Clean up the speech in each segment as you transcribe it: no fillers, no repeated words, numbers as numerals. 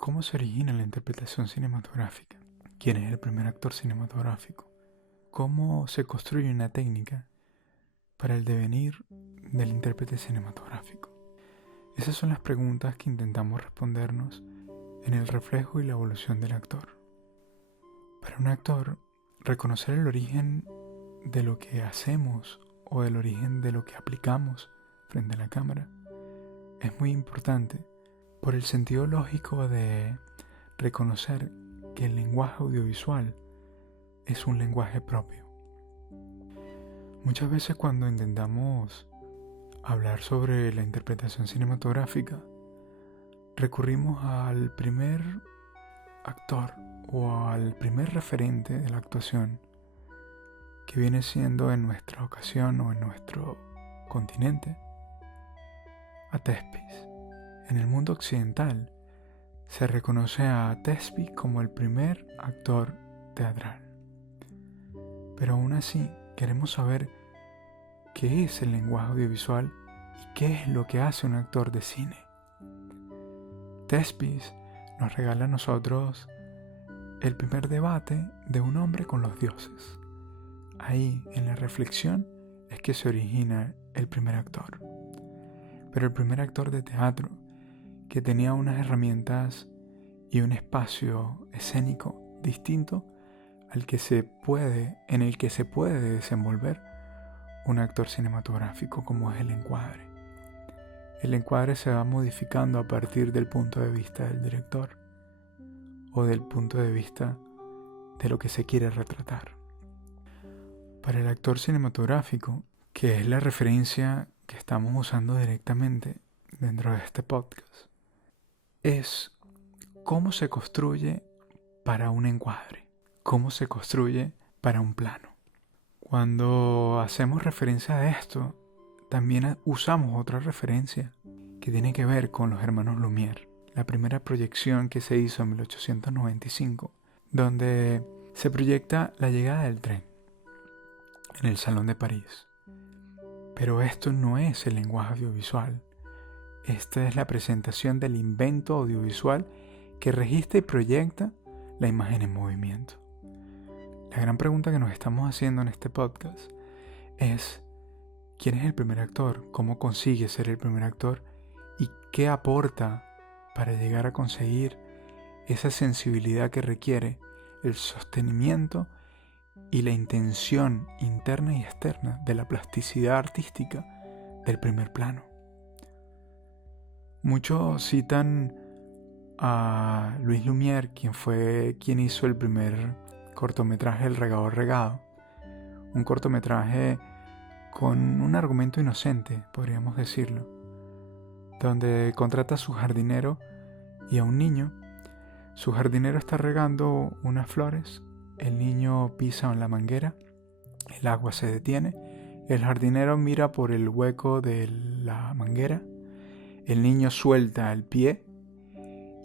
¿Cómo se origina la interpretación cinematográfica? ¿Quién es el primer actor cinematográfico? ¿Cómo se construye una técnica para el devenir del intérprete cinematográfico? Esas son las preguntas que intentamos respondernos en el reflejo y la evolución del actor. Para un actor, reconocer el origen de lo que hacemos o el origen de lo que aplicamos frente a la cámara es muy importante por el sentido lógico de reconocer que el lenguaje audiovisual es un lenguaje propio. Muchas veces cuando intentamos hablar sobre la interpretación cinematográfica, recurrimos al primer actor o al primer referente de la actuación que viene siendo en nuestra ocasión o en nuestro continente, a Thespis. En el mundo occidental se reconoce a Thespis como el primer actor teatral. Pero aún así queremos saber qué es el lenguaje audiovisual y qué es lo que hace un actor de cine. Thespis nos regala a nosotros el primer debate de un hombre con los dioses. Ahí, en la reflexión, es que se origina el primer actor. Pero el primer actor de teatro, que tenía unas herramientas y un espacio escénico distinto en el que se puede desenvolver un actor cinematográfico como es el encuadre. El encuadre se va modificando a partir del punto de vista del director o del punto de vista de lo que se quiere retratar. Para el actor cinematográfico, que es la referencia que estamos usando directamente dentro de este podcast, es cómo se construye para un encuadre, cómo se construye para un plano. Cuando hacemos referencia a esto, también usamos otra referencia que tiene que ver con los hermanos Lumière, la primera proyección que se hizo en 1895, donde se proyecta la llegada del tren en el Salón de París. Pero esto no es el lenguaje audiovisual. Esta es la presentación del invento audiovisual que registra y proyecta la imagen en movimiento. La gran pregunta que nos estamos haciendo en este podcast es: ¿quién es el primer actor? ¿Cómo consigue ser el primer actor? ¿Y qué aporta para llegar a conseguir esa sensibilidad que requiere el sostenimiento y la intención interna y externa de la plasticidad artística del primer plano? Muchos citan a Louis Lumière, quien hizo el primer cortometraje El regador regado, un cortometraje con un argumento inocente, podríamos decirlo, donde contrata a su jardinero y a un niño. Su jardinero está regando unas flores, el niño pisa en la manguera, el agua se detiene, el jardinero mira por el hueco de la manguera, el niño suelta el pie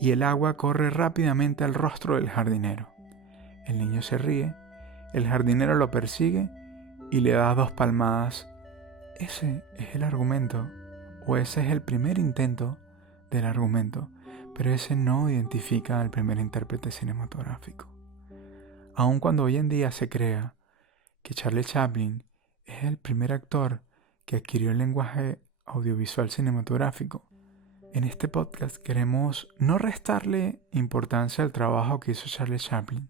y el agua corre rápidamente al rostro del jardinero. El niño se ríe, el jardinero lo persigue y le da 2 palmadas. Ese es el argumento, o ese es el primer intento del argumento, pero ese no identifica al primer intérprete cinematográfico. Aun cuando hoy en día se crea que Charlie Chaplin es el primer actor que adquirió el lenguaje audiovisual cinematográfico, en este podcast queremos no restarle importancia al trabajo que hizo Charlie Chaplin,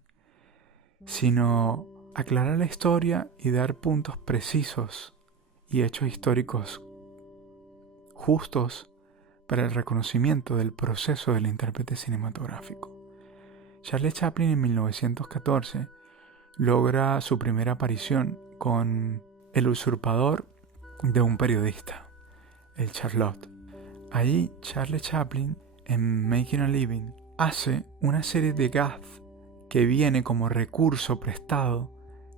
sino aclarar la historia y dar puntos precisos y hechos históricos justos para el reconocimiento del proceso del intérprete cinematográfico. Charlie Chaplin en 1914 logra su primera aparición con El usurpador de un periodista, el Charlotte. Ahí Charlie Chaplin, en Making a Living, hace una serie de gags que viene como recurso prestado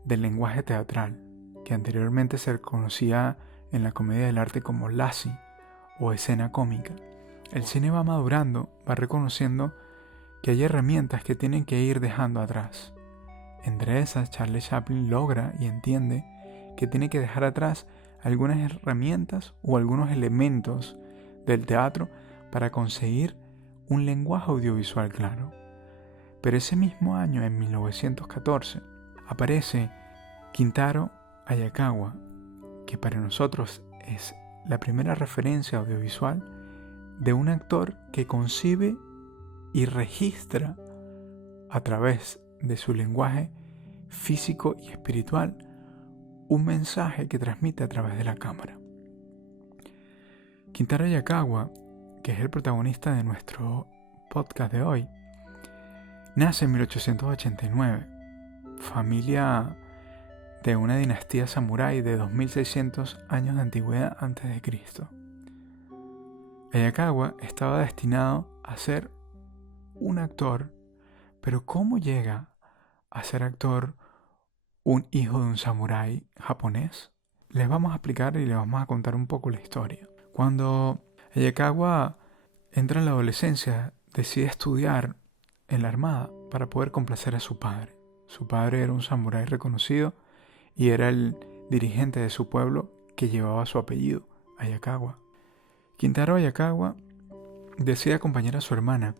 del lenguaje teatral, que anteriormente se conocía en la comedia del arte como Lassie o escena cómica. El cine va madurando, va reconociendo que hay herramientas que tienen que ir dejando atrás. Entre esas, Charlie Chaplin logra y entiende que tiene que dejar atrás algunas herramientas o algunos elementos del teatro para conseguir un lenguaje audiovisual claro. Pero ese mismo año, en 1914, aparece Kintaro Hayakawa, que para nosotros es la primera referencia audiovisual de un actor que concibe y registra a través de su lenguaje físico y espiritual un mensaje que transmite a través de la cámara. Kintaro Hayakawa, que es el protagonista de nuestro podcast de hoy, nace en 1889, familia de una dinastía samurái de 2600 años de antigüedad antes de Cristo. Hayakawa estaba destinado a ser un actor, pero ¿cómo llega a ser actor un hijo de un samurái japonés? Les vamos a explicar y les vamos a contar un poco la historia. Cuando Hayakawa entra en la adolescencia, decide estudiar en la armada para poder complacer a su padre. Su padre era un samurái reconocido y era el dirigente de su pueblo que llevaba su apellido, Hayakawa. Kintaro Hayakawa decide acompañar a su hermana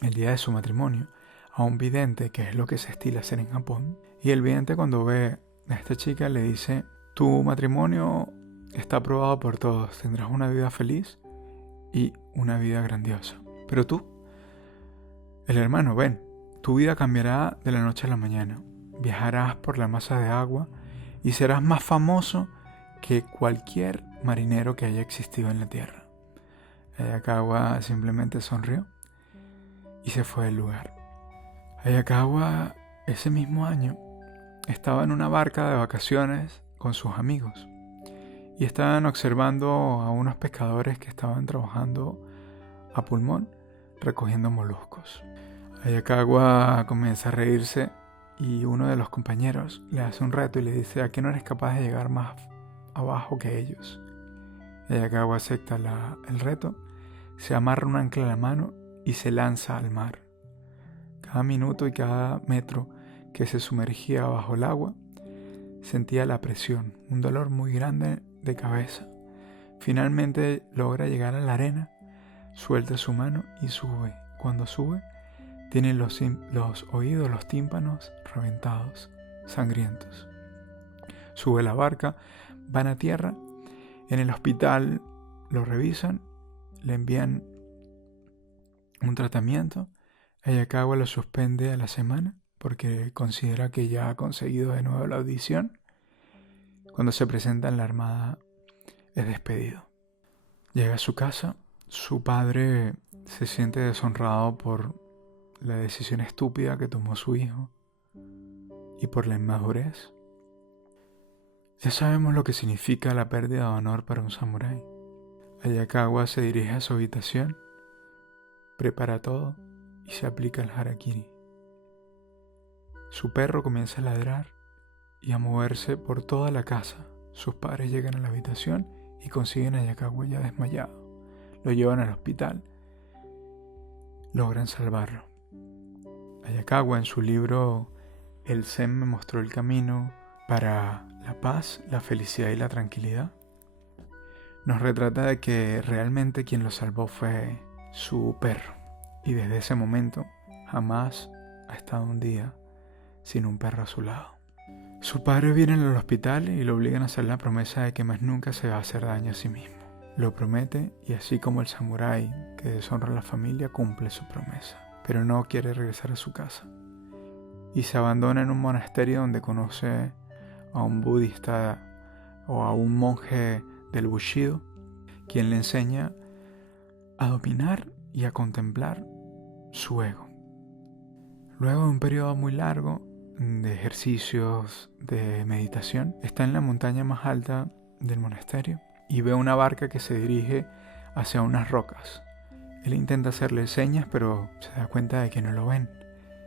el día de su matrimonio a un vidente, que es lo que se estila hacer en Japón. Y el vidente, cuando ve a esta chica, le dice: tu matrimonio está aprobado por todos, tendrás una vida feliz y una vida grandiosa. Pero tú, el hermano, ven, tu vida cambiará de la noche a la mañana. Viajarás por la masa de agua y serás más famoso que cualquier marinero que haya existido en la tierra. Hayakawa simplemente sonrió y se fue del lugar. Hayakawa ese mismo año estaba en una barca de vacaciones con sus amigos y estaban observando a unos pescadores que estaban trabajando a pulmón recogiendo moluscos. Hayakawa comienza a reírse y uno de los compañeros le hace un reto y le dice: ¿a qué no eres capaz de llegar más abajo que ellos? Hayakawa acepta el reto, se amarra un ancla a la mano y se lanza al mar. Cada minuto y cada metro que se sumergía bajo el agua sentía la presión, un dolor muy grande de cabeza. Finalmente logra llegar a la arena, suelta su mano y sube. Cuando sube, tiene los oídos, los tímpanos reventados, sangrientos. Sube la barca, van a tierra. En el hospital lo revisan, le envían un tratamiento. Hayakawa lo suspende a la semana porque considera que ya ha conseguido de nuevo la audición. Cuando se presenta en la armada es despedido. Llega a su casa, su padre se siente deshonrado por la decisión estúpida que tomó su hijo y por la inmadurez. Ya sabemos lo que significa la pérdida de honor para un samurái. Hayakawa se dirige a su habitación, prepara todo y se aplica el harakiri. Su perro comienza a ladrar y a moverse por toda la casa. Sus padres llegan a la habitación y consiguen a Hayakawa ya desmayado. Lo llevan al hospital. Logran salvarlo. Hayakawa, en su libro El Zen me mostró el camino para la paz, la felicidad y la tranquilidad, nos retrata de que realmente quien lo salvó fue su perro. Y desde ese momento jamás ha estado un día sin un perro a su lado. Su padre viene al hospital y lo obligan a hacer la promesa de que más nunca se va a hacer daño a sí mismo. Lo promete y así como el samurái que deshonra a la familia cumple su promesa, pero no quiere regresar a su casa. Y se abandona en un monasterio donde conoce a un budista o a un monje del Bushido, quien le enseña a dominar y a contemplar su ego. Luego de un periodo muy largo de ejercicios de meditación, está en la montaña más alta del monasterio y ve una barca que se dirige hacia unas rocas. Él intenta hacerle señas, pero se da cuenta de que no lo ven.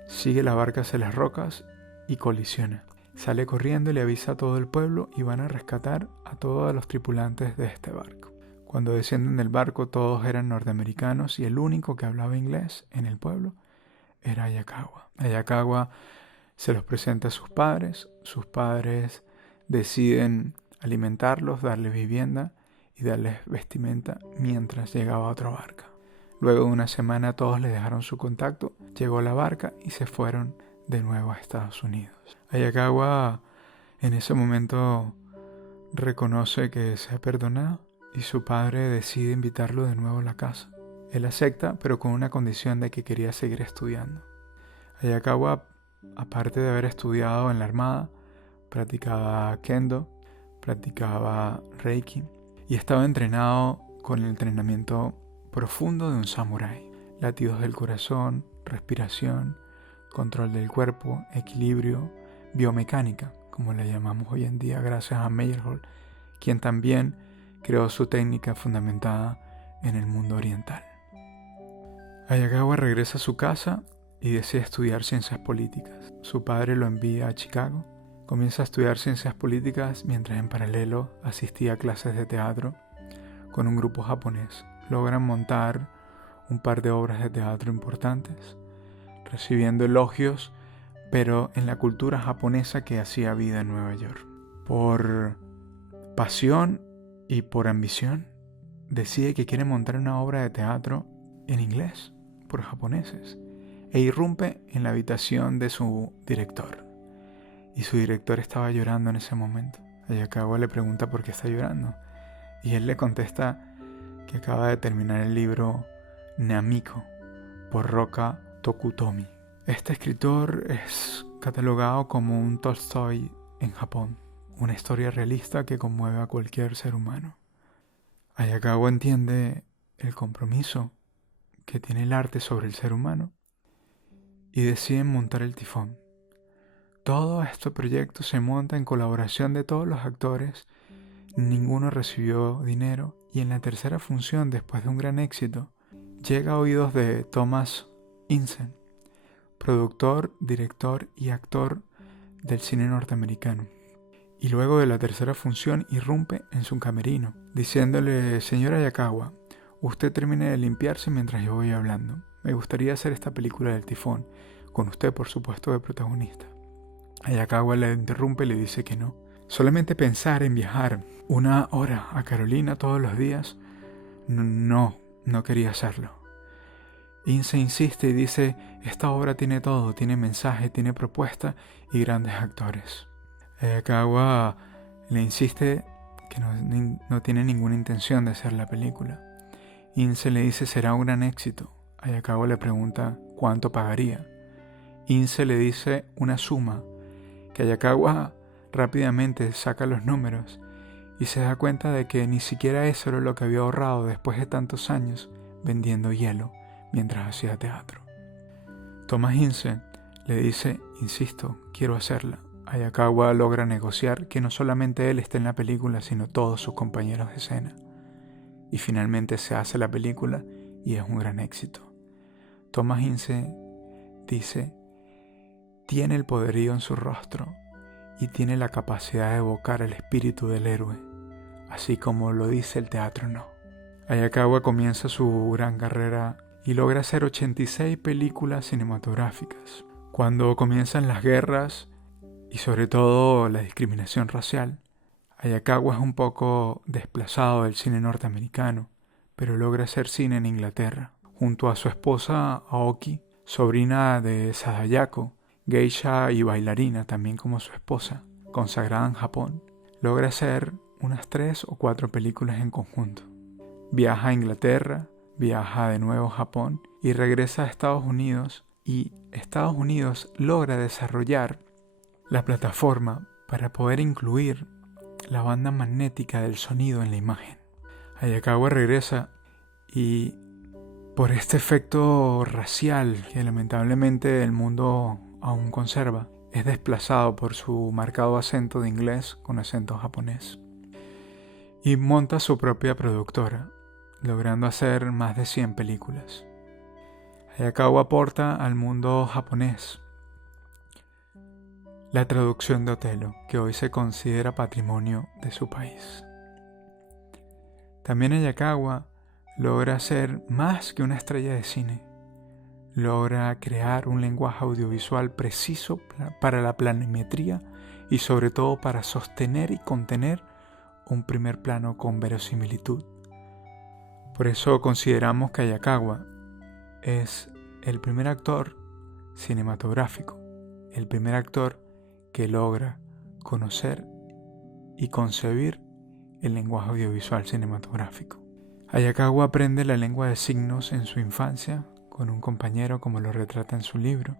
Sigue la barca hacia las rocas y colisiona. Sale corriendo y le avisa a todo el pueblo y van a rescatar a todos los tripulantes de este barco. Cuando descienden del barco todos eran norteamericanos y el único que hablaba inglés en el pueblo era Hayakawa. Hayakawa se los presenta a sus padres deciden alimentarlos, darles vivienda y darles vestimenta mientras llegaba a otra barca. Luego de una semana todos le dejaron su contacto, llegó la barca y se fueron de nuevo a Estados Unidos. Hayakawa en ese momento reconoce que se ha perdonado y su padre decide invitarlo de nuevo a la casa. Él acepta, pero con una condición de que quería seguir estudiando. Hayakawa, aparte de haber estudiado en la armada, practicaba kendo, practicaba reiki y estaba entrenado con el entrenamiento profundo de un samurái. Latidos del corazón, respiración, control del cuerpo, equilibrio, biomecánica, como la llamamos hoy en día gracias a Meyerhold, quien también creó su técnica fundamentada en el mundo oriental. Hayakawa regresa a su casa y decide estudiar ciencias políticas. Su padre lo envía a Chicago. Comienza a estudiar ciencias políticas mientras en paralelo asistía a clases de teatro con un grupo japonés. Logran montar un par de obras de teatro importantes, recibiendo elogios, pero en la cultura japonesa que hacía vida en Nueva York. Por pasión y por ambición, decide que quiere montar una obra de teatro en inglés, por japoneses, e irrumpe en la habitación de su director. Y su director estaba llorando en ese momento. Hayakawa le pregunta por qué está llorando, y él le contesta que acaba de terminar el libro Namiko por Roka Tokutomi. Este escritor es catalogado como un Tolstoy en Japón, una historia realista que conmueve a cualquier ser humano. Hayakawa entiende el compromiso que tiene el arte sobre el ser humano y deciden montar el Tifón. Todo este proyecto se monta en colaboración de todos los actores, ninguno recibió dinero y en la tercera función, después de un gran éxito, llega a oídos de Thomas Insen, productor, director y actor del cine norteamericano. Y luego de la tercera función irrumpe en su camerino, diciéndole: señora Hayakawa, usted termine de limpiarse mientras yo voy hablando. Me gustaría hacer esta película del Tifón, con usted por supuesto de protagonista. Hayakawa le interrumpe y le dice que no. Solamente pensar en viajar 1 hora a Carolina todos los días, no quería hacerlo. Ince insiste y dice: esta obra tiene todo, tiene mensaje, tiene propuesta y grandes actores. Hayakawa le insiste que no tiene ninguna intención de hacer la película. Ince le dice: será un gran éxito. Hayakawa le pregunta cuánto pagaría. Ince le dice una suma que Hayakawa rápidamente saca los números y se da cuenta de que ni siquiera eso era lo que había ahorrado después de tantos años vendiendo hielo mientras hacía teatro. Thomas Ince le dice: insisto, quiero hacerla. Hayakawa logra negociar que no solamente él esté en la película, sino todos sus compañeros de escena. Y finalmente se hace la película y es un gran éxito. Thomas Ince dice: tiene el poderío en su rostro y tiene la capacidad de evocar el espíritu del héroe, así como lo dice el teatro no. Hayakawa comienza su gran carrera y logra hacer 86 películas cinematográficas. Cuando comienzan las guerras y sobre todo la discriminación racial, Hayakawa es un poco desplazado del cine norteamericano, pero logra hacer cine en Inglaterra, junto a su esposa Aoki, sobrina de Sadayako, geisha y bailarina también como su esposa, consagrada en Japón. Logra hacer unas 3 o 4 películas en conjunto. Viaja a Inglaterra, viaja de nuevo a Japón y regresa a Estados Unidos, y Estados Unidos logra desarrollar la plataforma para poder incluir la banda magnética del sonido en la imagen. Hayakawa regresa y por este efecto racial que lamentablemente el mundo aún conserva, es desplazado por su marcado acento de inglés con acento japonés. Y monta su propia productora, logrando hacer más de 100 películas. Hayakawa aporta al mundo japonés la traducción de Otelo, que hoy se considera patrimonio de su país. También Hayakawa logra ser más que una estrella de cine. Logra crear un lenguaje audiovisual preciso para la planimetría y sobre todo para sostener y contener un primer plano con verosimilitud. Por eso consideramos que Hayakawa es el primer actor cinematográfico, el primer actor que logra conocer y concebir el lenguaje audiovisual cinematográfico. Hayakawa aprende la lengua de signos en su infancia con un compañero, como lo retrata en su libro.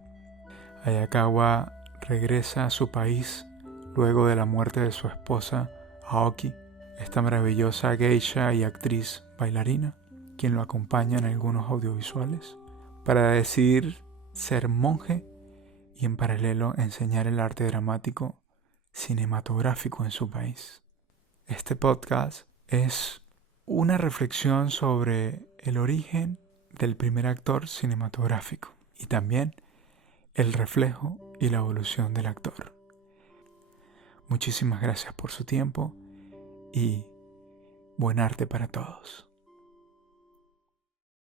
Hayakawa regresa a su país luego de la muerte de su esposa Aoki, esta maravillosa geisha y actriz bailarina, quien lo acompaña en algunos audiovisuales, para decidir ser monje y en paralelo enseñar el arte dramático cinematográfico en su país. Este podcast es una reflexión sobre el origen del primer actor cinematográfico y también el reflejo y la evolución del actor. Muchísimas gracias por su tiempo y buen arte para todos.